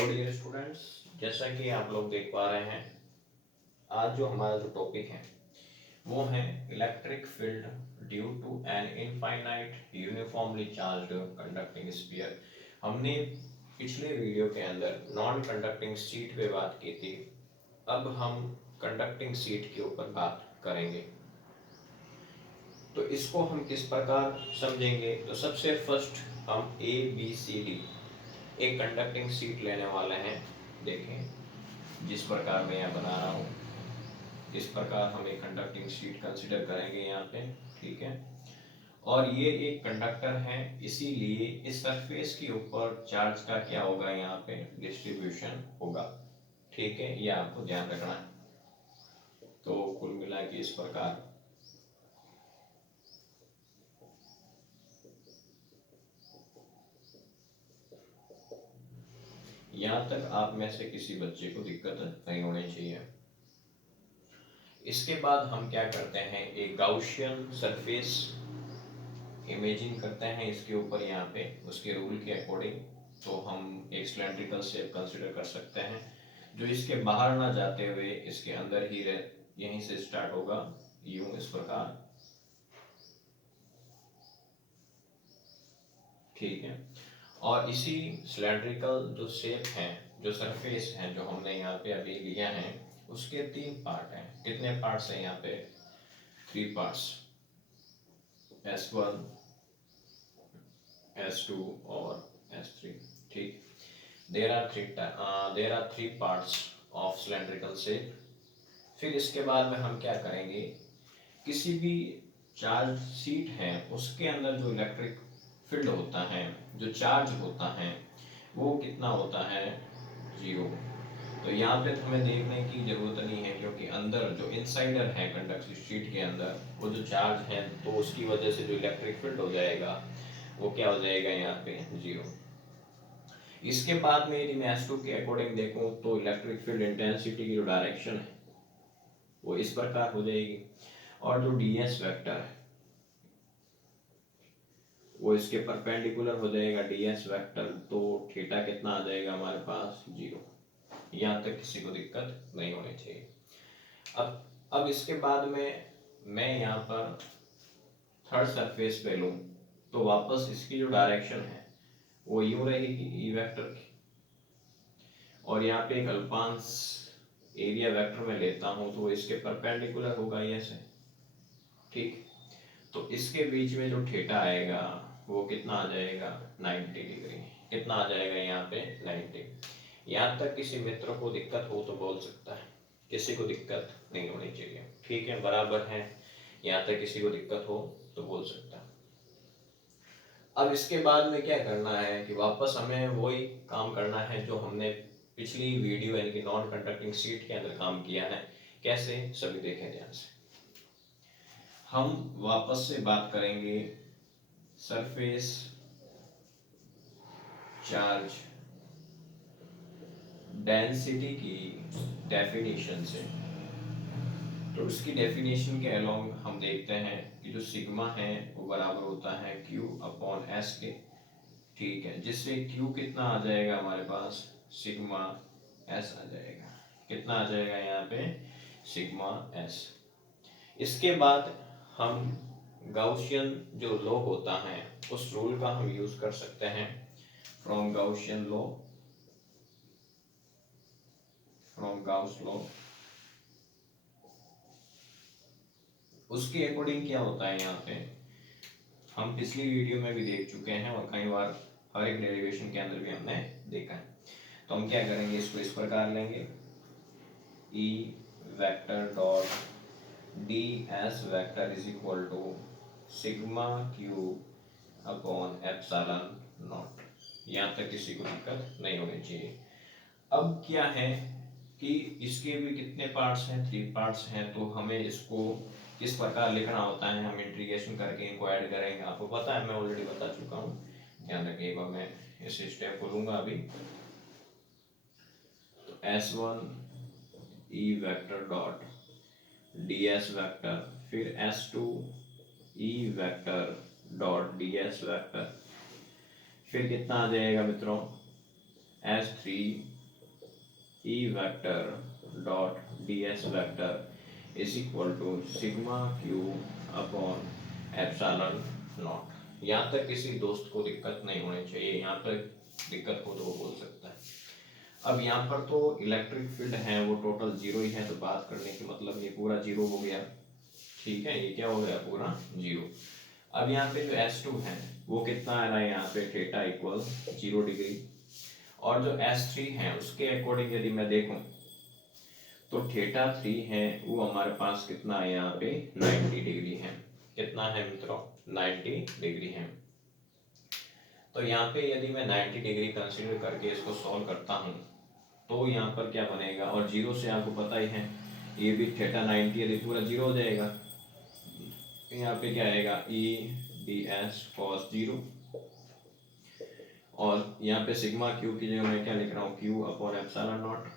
Hello dear students, जैसा कि आप लोग देख पा रहे हैं, आज जो हमारा जो टॉपिक है वो है electric field due to an infinite uniformly charged conducting sphere. हमने पिछले वीडियो के अंदर नॉन कंडक्टिंग शीट पे बात की थी। अब हम कंडक्टिंग शीट के ऊपर बात करेंगे। तो इसको हम किस प्रकार समझेंगे? तो सबसे फर्स्ट हम ए बी सी डी एक कंडक्टिंग शीट लेने वाले हैं। देखें, जिस प्रकार मैं यहाँ बना रहा हूँ, इस प्रकार हम एक कंडक्टिंग शीट कंसिडर करेंगे यहाँ पे। ठीक है, और ये एक कंडक्टर है, इसीलिए इस सरफेस के ऊपर चार्ज का क्या होगा, यहाँ पे डिस्ट्रीब्यूशन होगा। ठीक है, ये आपको ध्यान रखना है। तो कुल मिला के इस प्रकार यहाँ तक आप में से किसी बच्चे को दिक्कत नहीं होनी चाहिए। इसके बाद हम क्या करते हैं, एक गाउशियन सरफेस इमेजिन करते हैं इसके ऊपर यहाँ पे, उसके रूल के अकॉर्डिंग। तो हम एक सिलेंड्रिकल शेप कंसिडर कर सकते हैं जो इसके बाहर ना जाते हुए इसके अंदर ही रहे, यहीं से स्टार्ट होगा यूं इस प्रकार। ठीक है, और इसी सिलेंड्रिकल जो शेप है, जो सरफेस है, जो हमने यहाँ पे अभी लिया है, उसके तीन पार्ट हैं। कितने पार्ट्स हैं यहाँ पे? थ्री पार्ट्स, S1, S2 और S3। ठीक, there are three parts of cylindrical shape। फिर इसके बाद में हम क्या करेंगे, किसी भी चार्ज शीट है उसके अंदर जो इलेक्ट्रिक फील्ड होता है, जो चार्ज होता है, वो कितना होता है? जीरो। तो यहाँ पे तो हमें देखने की जरूरत नहीं है, क्योंकि अंदर जो इनसाइडर है कंडक्टिव शीट के अंदर, वो जो चार्ज है, तो उसकी वजह से जो इलेक्ट्रिक फील्ड हो जाएगा वो क्या हो जाएगा, यहाँ पे जीरो। इसके बाद में यदि मैं S2 के अकॉर्डिंग देखूं, तो इलेक्ट्रिक फील्ड इंटेंसिटी की जो डायरेक्शन है वो इस प्रकार हो जाएगी, और जो ds वेक्टर है वो इसके परपेंडिकुलर हो जाएगा, ds वेक्टर। तो थीटा कितना आ जाएगा हमारे पास? जीरो। यहाँ तक किसी को दिक्कत नहीं होनी चाहिए। अब इसके बाद में मैं यहाँ पर थर्ड सरफेस पे लूँ, तो वापस इसकी जो डायरेक्शन है वो यूं रहेगी, ई वेक्टर की। और यहाँ पे एक अल्पांश एरिया वेक्टर में लेता हूँ, तो इसके परपेंडिकुलर होगा ये से। ठीक, तो इसके बीच में जो थीटा आएगा वो कितना आ जाएगा? 90 डिग्री। कितना आ जाएगा यहाँ पे? 90। यहाँ तक किसी मित्र को दिक्कत हो तो बोल सकता है, किसी को दिक्कत नहीं होनी चाहिए। ठीक है, बराबर है। यहाँ तक किसी को दिक्कत हो तो बोल सकता है। अब इसके बाद में क्या करना है कि वापस हमें वही काम करना है जो हमने पिछली वीडियो यानी कि नॉन कंडक्टिंग शीट के अंदर काम किया है। कैसे? सभी देखें ध्यान से। हम वापस से बात करेंगे सरफेस चार्ज डेंसिटी की डेफिनेशन से। तो उसकी डेफिनेशन के अलोंग हम देखते हैं कि जो सिग्मा है वो बराबर होता है Q अपॉन S के। ठीक है, जिससे Q कितना आ जाएगा हमारे पास? सिग्मा S आ जाएगा। कितना आ जाएगा यहाँ पे? Sigma S। इसके बाद हम गाउसियन जो लॉ होता है उस रूल का हम यूज कर सकते हैं। From Gaussian law, from Gauss law, उसके अकॉर्डिंग क्या होता है यहाँ पे, हम पिछली वीडियो में भी देख चुके हैं और कई बार हर एक डेरिवेशन के अंदर भी हमने देखा है। तो हम क्या करेंगे, इसको इस प्रकार लेंगे, E vector dot d s vector is equal to sigma q upon epsilon naught. यहाँ तक किसी को दिक्कत नहीं होनी चाहिए। अब क्या है कि इसके भी कितने पार्ट्स हैं? थ्री पार्ट्स हैं। तो हमें इसको किस प्रकार लिखना होता है, हम इंटीग्रेशन करके इनको ऐड करेंगे। आपको पता है, मैं ऑलरेडी बता चुका हूँ, ध्यान रखिएगा। मैं इस स्टेप को लूंगा अभी। तो S1 E vector dot ds vector, फिर S2 E vector dot ds vector, फिर कितना आ जाएगा मित्रों? S3 E vector dot ds vector is equal to sigma q upon epsilon naught. यहाँ तक किसी दोस्त को दिक्कत नहीं होनी चाहिए, यहाँ तक दिक्कत हो तो वो बोल सकता है। अब यहाँ पर तो इलेक्ट्रिक फील्ड है वो टोटल जीरो ही है, तो बात करने की मतलब ये पूरा जीरो हो गया, ठीक है, ये क्या हो गया पूरा जीरो। अब यहाँ पे जो S2 है वो कितना आ रहा है यहाँ पे थीटा इक्वल 0 डिग्री, और जो S3 है उसके अकॉर्डिंग यदि मैं देखूं तो थीटा 3 है वो हमारे पास कितना है यहाँ पे 90 डिग्री है। कितना है मित्रों 90 डिग्री है। तो यहाँ पे यदि मैं 90 डिग्री कंसीडर करके इसको सॉल्व करता हूँ तो यहाँ पर क्या बनेगा, और जीरो से आपको पता ही है ये भी थीटा 90 यदि पूरा जीरो हो जाएगा, यहाँ पे क्या आएगा ई डी एस कॉस जीरो, और यहाँ पे सिग्मा क्यू की जगह मैं क्या लिख रहा हूँ क्यू अपॉन एप्सिलॉन नॉट,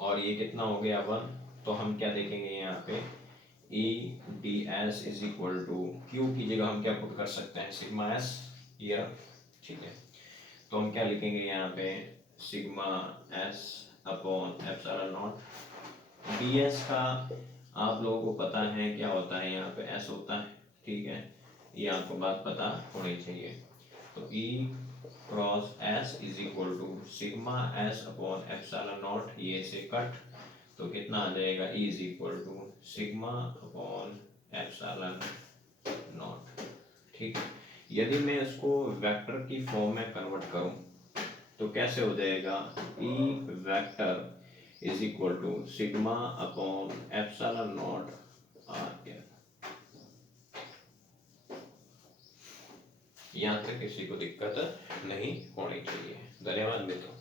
और ये कितना हो गया 1। तो हम क्या देखेंगे यहाँ पे E d s is equal to q की जगह हम क्या पुट कर सकते हैं सिग्मा एस, ये ठीक है। तो हम क्या लिखेंगे यहाँ पे sigma S upon epsilon not. D S का आप लोगों को पता है क्या होता है, यहाँ पे एस होता है, ठीक है, ये आपको बात पता होनी चाहिए। तो E cross S is equal to sigma S upon epsilon naught, ये से कट, तो कितना आ जाएगा E is equal to sigma upon epsilon naught, ठीक है। यदि मैं इसको वेक्टर की फॉर्म में कन्वर्ट करूं तो कैसे हो जाएगा E vector is equal to sigma upon epsilon naught r cap. यहाँ तक किसी को दिक्कत नहीं होनी चाहिए। धन्यवाद मित्रों।